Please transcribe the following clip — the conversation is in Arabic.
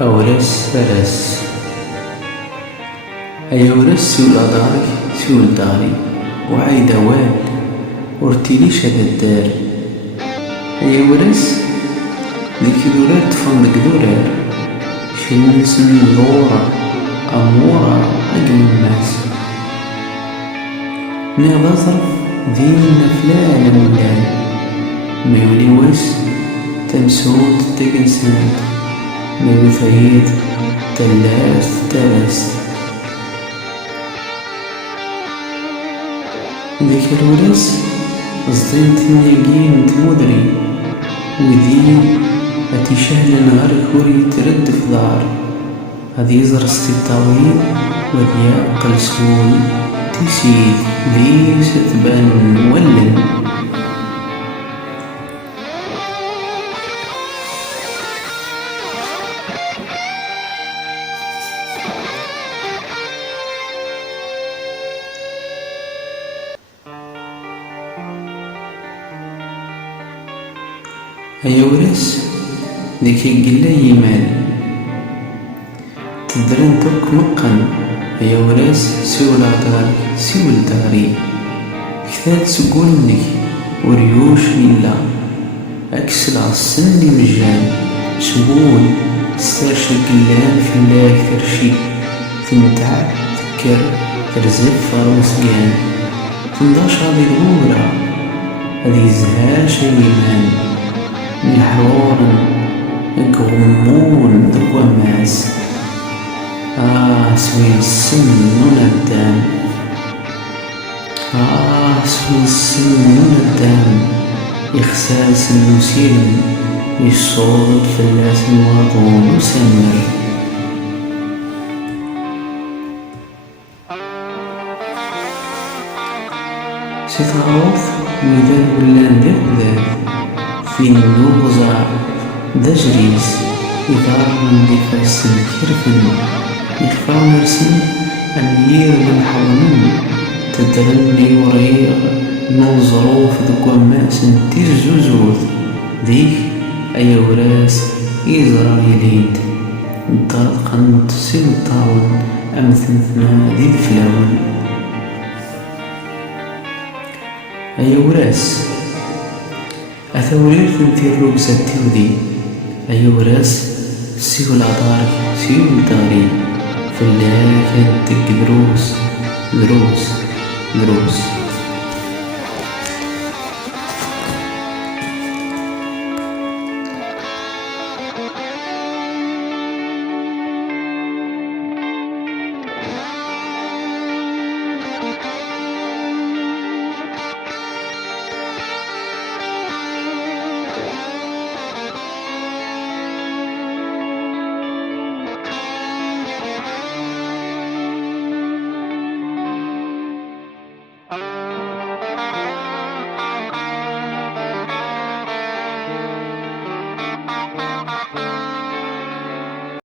أورس ثلاث. أيورس سول داري سول داري وعايدة وال ورتيليش هذا الدار. أيورس ذيك دولار تفندق دولار شنسن لورا أمورا أجمل الناس نيض أزرف دين فلان ملان ما يولي وس تمسود تقنسان ما يثيد تلاس تلاس. ذيك الورس صدين تنيقين تمودري وذين هاتي شهل نهار كوري ترد في دار هذي يزرس الطاوين وذي قلسون تسيد ذي ستبان ولن. أيورس ذيك قلا يمان تدرن ترك مقن. أيورس سول داري سول داري كثات سقولنك وريوش لله أكسل عالسن لي مجان سقول سترشي قلان في الله كثرشي تمتع تكر ترزف فروسيان تنضاش هذي الغورة هذي زهاش يمان محرورا يقومون ذو ماس سوي السن ندام سوي السن ندام إخساس المسيل يصود فلاس الماضون وسمر. ستعوض ميدان ولان ذهب في النوزع دجريس إدار من دفاس كرفن يخفى مرسن أمير من حضنن تدرني وريغ نوزرو في ذكوى ماس تيرزوزوث ذيك أيوراس إزرا يليد انطلقا تسيب الطاون أمثلنا ذي الفلاون. أيوراس أثورير تنتي الرقصة تودي. أيوراس سيول داري سيول داري فلاكن تك دروس دروس دروس.